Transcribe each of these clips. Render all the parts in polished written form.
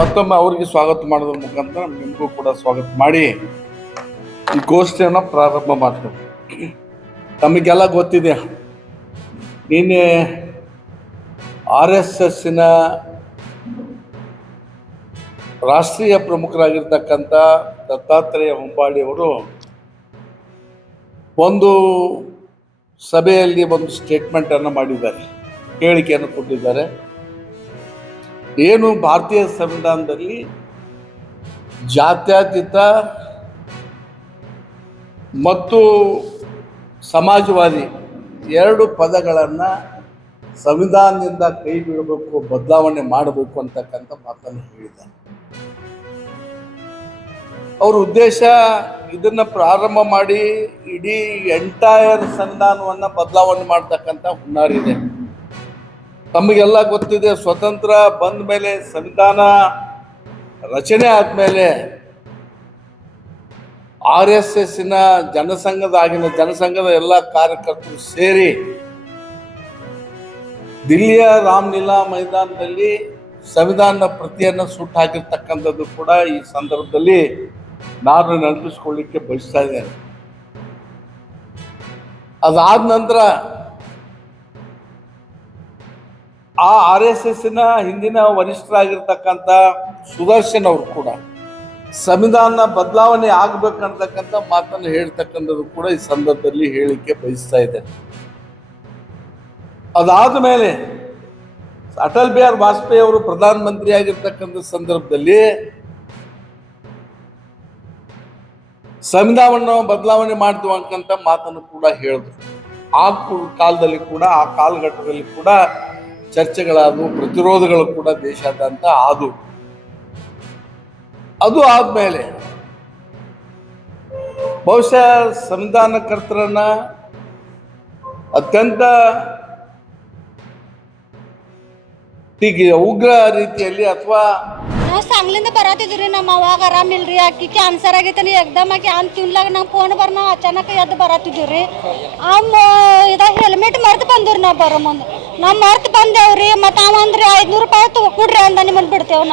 ಮತ್ತೊಮ್ಮೆ ಅವರಿಗೆ ಸ್ವಾಗತ ಮಾಡೋದ್ರ ಮುಖಾಂತರ ನಿಮಗೂ ಕೂಡ ಸ್ವಾಗತ ಮಾಡಿ ಈ ಗೋಷ್ಠಿಯನ್ನು ಪ್ರಾರಂಭ ಮಾಡ್ತೇವೆ. ತಮಗೆಲ್ಲ ಗೊತ್ತಿದೆ, ನಿನ್ನೆ RSSನ ರಾಷ್ಟ್ರೀಯ ಪ್ರಮುಖರಾಗಿರ್ತಕ್ಕಂಥ ದತ್ತಾತ್ರೇಯ ಹೊಂಬಾಳಿಯವರು ಒಂದು ಸಭೆಯಲ್ಲಿ ಒಂದು ಸ್ಟೇಟ್ಮೆಂಟನ್ನು ಮಾಡಿದ್ದಾರೆ, ಹೇಳಿಕೆಯನ್ನು ಕೊಟ್ಟಿದ್ದಾರೆ. ಏನು ಭಾರತೀಯ ಸಂವಿಧಾನದಲ್ಲಿ ಜಾತ್ಯತೀತ ಮತ್ತು ಸಮಾಜವಾದಿ ಎರಡು ಪದಗಳನ್ನು ಸಂವಿಧಾನದಿಂದ ಕೈ ಬಿಡಬೇಕು, ಬದಲಾವಣೆ ಮಾಡಬೇಕು ಅಂತಕ್ಕಂಥ ಮಾತನ್ನು ಹೇಳಿದ್ದಾರೆ. ಅವ್ರ ಉದ್ದೇಶ ಇದನ್ನು ಪ್ರಾರಂಭ ಮಾಡಿ ಇಡೀ ಎಂಟೈರ್ ಸಂವಿಧಾನವನ್ನು ಬದಲಾವಣೆ ಮಾಡ್ತಕ್ಕಂಥ ಹುನ್ನಾರಿದೆ. ತಮಗೆಲ್ಲ ಗೊತ್ತಿದೆ, ಸ್ವತಂತ್ರ ಬಂದ ಮೇಲೆ, ಸಂವಿಧಾನ ರಚನೆ ಆದಮೇಲೆ RSSನ ಜನಸಂಘದ ಎಲ್ಲ ಕಾರ್ಯಕರ್ತರು ಸೇರಿ ದಿಲ್ಲಿಯ ರಾಮಲೀಲಾ ಮೈದಾನದಲ್ಲಿ ಸಂವಿಧಾನದ ಪ್ರತಿಯನ್ನು ಸುಟ್ಟು ಹಾಕಿರ್ತಕ್ಕಂಥದ್ದು ಕೂಡ ಈ ಸಂದರ್ಭದಲ್ಲಿ ನಾನು ನೆನಪಿಸ್ಕೊಳ್ಳಿಕ್ಕೆ ಬಯಸ್ತಾ ಇದ್ದೇನೆ. ಅದಾದ ನಂತರ ಆ RSSನ ಹಿಂದಿನ ವರಿಷ್ಠರಾಗಿರ್ತಕ್ಕಂಥ ಸುದರ್ಶನ್ ಅವರು ಕೂಡ ಸಂವಿಧಾನ ಬದಲಾವಣೆ ಆಗ್ಬೇಕಂತಕ್ಕಂಥ ಮಾತನ್ನು ಹೇಳ್ತಕ್ಕಂಥದ್ದು ಕೂಡ ಈ ಸಂದರ್ಭದಲ್ಲಿ ಹೇಳಿಕೆ ಬಯಸ್ತಾ ಇದೆ. ಅದಾದ ಮೇಲೆ ಅಟಲ್ ಬಿಹಾರಿ ವಾಜಪೇಯಿ ಅವರು ಪ್ರಧಾನಮಂತ್ರಿ ಆಗಿರ್ತಕ್ಕಂಥ ಸಂದರ್ಭದಲ್ಲಿ ಸಂವಿಧಾನವನ್ನು ಬದಲಾವಣೆ ಮಾಡ್ತೀವಿ ಅಂತಕ್ಕಂಥ ಮಾತನ್ನು ಕೂಡ ಹೇಳಿದ್ರು. ಆ ಕಾಲದಲ್ಲಿ ಕೂಡ, ಆ ಕಾಲಘಟ್ಟದಲ್ಲಿ ಕೂಡ ಚರ್ಚೆಗಳಾದವು, ಪ್ರತಿರೋಧಗಳು ಕೂಡ ದೇಶಾದ್ಯಂತ ಆದವು. ಅದು ಆದ್ಮೇಲೆ ಬಹುಶಃ ಸಂವಿಧಾನಕರ್ತರನ್ನ ಅತ್ಯಂತ ಉಗ್ರ ರೀತಿಯಲ್ಲಿ ಅಥವಾ ನಾವು सांगलींದ ಬರತ್ತಿದ್ರಿ. ನಮ್ಮ ಅವಾಗ ಆರಾಮಿಲ್ರಿ, ಆಕಿ ಕ್ಯಾನ್ಸರ್ ಆಗೈತನಿ. ಏಕದಮ್ ಆಕಿ ಅಂತ ತಿನ್ಲಾಗ ನಂಗೆ ಫೋನ್ ನಾವು ಅಚಾನಕ್ ಎದ್ದು ಬರತ್ತಿದ್ವಿ. ಇದ ಹೆಲ್ಮೆಟ್ ಮರ್ತು ಬಂದಿವ್ರಿ. ನಾವು ಬರೋ ಮುಂದೆ ನಾವು ಮರ್ತು ಬಂದೇವ್ರಿ. ಮತ್ತು ಅವಂದ್ರಿ 500 ರೂಪಾಯಿ ಕೊಡ್ರಿ ಅಂದ, ನಿಮ್ಮನ್ನು ಬಿಡ್ತೇವೆ.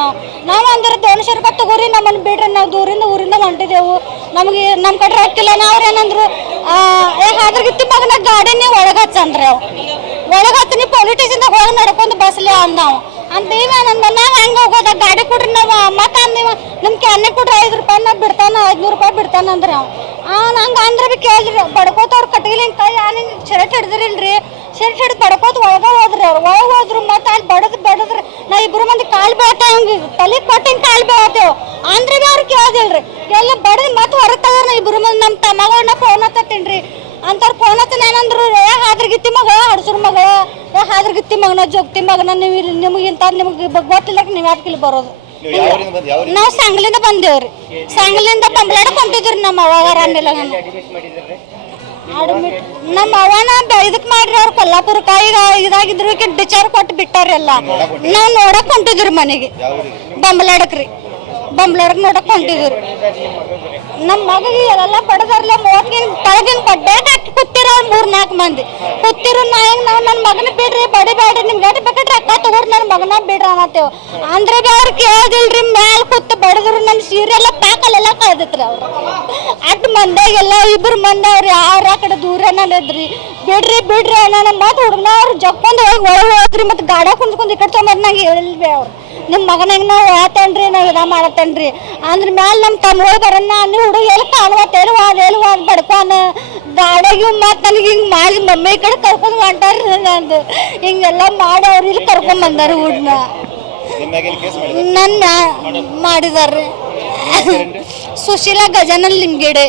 ನಾವು ಅಂದ್ರೆ 200 ರೂಪಾಯಿ ತಗೋರಿ, ನಮ್ಮನ್ನು ಬಿಡ್ರಿ, ನಾವು ಊರಿಂದ ಹೊಂಟಿದೆವು, ನಮಗೆ ನಮ್ಮ ಕಡೆ ರೊಕ್ಕಿಲ್ಲ. ಅವ್ರು ಏನಂದ್ರು, ಅದ್ರಗಿತ್ತಿ ಮಗನ ಗಾಡಿ ನೀವು ಒಳಗೆ ಹಚ್ಚಂದ್ರಿ. ಒಳಗೆ ಹಚ್ಚಿ ನೀವು ಪೊಲೀಸ್ ಸ್ಟೇಷನ್ದಾಗ ಹೋಗಿ ನಡ್ಕೊಂಡು ಬಸ್ಲಿ ಅಂದಾವು ಅಂತ. ಇವೇನಂದ, ನಾವು ಹೆಂಗೆ ಹೋಗೋದ, ಗಾಡಿ ಕೊಡ್ರಿ. ನಾವು ಮತ್ತೆ ಅಂದೀವ, ನಿಮ್ಮ ಕ್ಯಾನೆ ಕೊಡ್ರಿ 5 ರೂಪಾಯಿ, ನಾ ಬಿಡ್ತಾನ 500 ರೂಪಾಯಿ ಬಿಡ್ತಾನ ಅಂದ್ರೆ ನಂಗೆ ಅಂದ್ರೆ ಭೀ ಕೇಳಿದ್ರಿ. ಬಡ್ಕೋತ ಅವ್ರು ಕಟ್ಟಿಗಿಲ್ಲ ಹಿಂಗೆ ಕೈ ಶರ್ಟ್ ಹಿಡಿದ್ರಿಲ್ರಿ. ಶರ್ಟ್ ಹಿಡಿದು ಬಡ್ಕೋತ ಒಳಗೆ ಹೋದ್ರಿ. ಅವ್ರು ಒಳಗೆ ಹೋದ್ರು. ಮತ್ತು ಅಲ್ಲಿ ಬಡದ್ರಿ. ನಾ ಇಬ್ಬರು ಮಂದಿ ಕಾಲು ಬೀಳ್ತೇವೆ, ಹಂಗೆ ತಲೆ ಕೊಟ್ಟು ಹಿಂಗೆ ಕಾಲು ಬೀಳ್ತೇವೆ ಅಂದ್ರೆ ಭೀ ಅವ್ರು ಕೇಳಿದಿಲ್ರಿ. ಎಲ್ಲ ಬಡದು ಮತ್ತೆ ಹೊರಗೆ ತಗೋರಿ. ನಾ ಇಬ್ಬರು ಮಂದಿ ನಮ್ಮ ತಮ್ಮಗಳನ್ನ ಫೋನ್ ಹತ್ತತ್ತೀನಿ ಅಂತಾರ. ಫೋನ್ ಹತ್ತಿನ ಏನಂದ್ರು, ಹಾದ್ರಗಿತ್ತಿ ಮಗ, ಹಡ್ಸೂರ್ ಮಗ, ಹಾದ್ರಗಿತ್ತಿ ಮಗನ, ಜೋಗ್ತಿ ಮಗನ, ನೀವು ನಿಮಗೆ ಇಂಥ ನಿಮಗೆ ಗೊತ್ತಿಲ್ಲ, ನೀವು ಯಾಕೆ ಇಲ್ಲಿ ಬರೋದು? ನಾವು सांगलीಂದ ಬಂದೇವ್ರಿ. सांगलीಂದ ಬಂಬ್ಲಾಡಕ್ಕೆ ಹೊಂಟಿದ್ರಿ. ನಮ್ಮ ಅವಾಗ ಆರಾಮಿಲ್ಲ. ಅಡ್ಮಿಟ್ ನಮ್ಮ ಅವನ ಇದಕ್ಕೆ ಮಾಡ್ರಿ. ಅವ್ರು ಕೊಲ್ಲಾಪುರಕ್ಕೆ ಈಗ ಇದಾಗಿದ್ರು, ಡಿಚಾರ್ಜ್ ಕೊಟ್ಟು ಬಿಟ್ಟಾರಿ. ಎಲ್ಲ ನಾವು ನೋಡಕ್ ಹೊಂಟಿದ್ರಿ ಮನೆಗೆ. ಬಂಬ್ಲಾಡಕ್ಕೆ ರೀ, ಬಂಬ್ಲಾಡಕ್ಕೆ ನೋಡಕ್ ಹೊಂಟಿದ್ರಿ. ನಮ್ಮ ಮಗಿಗೆ ಎಲ್ಲ ಬಡದಾರಲ್ಲ 30 ತಳಗಿನ ಬಡ್ಡಾಗ ಹಾಕಿ ಕೂತಿರೋ 3-4 ಮಂದಿ ಕೂತಿರು. ನಾವು ನನ್ನ ಮಗನ ಬಿಡ್ರಿ, ಬಡಿಬೇಡ್ರಿ, ನಿಮ್ಗೆ ಎಟ್ಟು ಬೇಕಾದ್ರೆ ರೊಕ್ಕ ತಗೋರಿ, ನನ್ನ ಮಗನ ಬಿಡ್ರಿ ಅನ್ನತ್ತೇವು ಅಂದ್ರೆ ಭೀ ಅವ್ರು ಕೇಳೋದಿಲ್ರಿ. ಮ್ಯಾಲೆ ಕೂತು ಬಡದ್ರು. ನನ್ನ ಸೀರೆ ಎಲ್ಲ ಪ್ಯಾಕಲ್ಲೆಲ್ಲ ಕಳ್ದಿತ್ರಿ. ಅವ್ರು ಅಟ್ಟು ಮಂದಿಗೆಲ್ಲ 2 ಮಂದಿ ಅವ್ರಿ. ಅವ್ರ ಆ ಕಡೆ ದೂರನಲ್ಲಿದ್ರಿ. ಬಿಡ್ರಿ ಬಿಡ್ರಿ ನನ್ನ ಮಾತು ಹುಡುಗನ ಅವ್ರು ಜಕ್ಕೊಂಡು ಹೋಗಿ ಒಳಗೆ ಹೋದ್ರಿ. ಮತ್ತು ಗಾಡ ಕುಂದ್ಕೊಂಡು ಈ ಕಡೆ ತೊಗೊಂಬರ್ ನಂಗೆ ಹೇಳಿಲ್ವಿ. ಅವ್ರು ನಿಮ್ಮ ಮಗನಿಗೆ ನಾವು ಹೇಳ್ತೇನ್ರಿ, ನಾವು ಇದ ಮಾಡತ್ತೇನ್ರಿ ಅಂದ್ರೆ ಮ್ಯಾಲೆ ನಮ್ಮ ತಮ್ಮಗಳು ಬರೋಣ. ನೀವು ಹುಡುಗ ಎಲ್ಲಿ ಕಾಣುವತ್ತೇನು ಅದೇನು ಬಡ್ಕೋನ ಗಾಡಿಗೆ. ಮತ್ತು ನನಗೆ ಹಿಂಗೆ ಮಾಡಿ ಮಮ್ಮಿ ಈ ಕಡೆ ಕರ್ಕೊಂಡು ಹೊಂಟಾರ್ರಿ. ನಂದು ಹಿಂಗೆಲ್ಲ ಮಾಡಿ ಅವ್ರು ಇಲ್ಲಿ ಕರ್ಕೊಂಡ್ ಬಂದಾರ ಹುಡ್ನ. ನನ್ನ ಮಾಡಿದಾರ್ರಿ. ಸುಶೀಲಾ ಗಜಾನನ್ ಲಿಂಗೇಡೆ.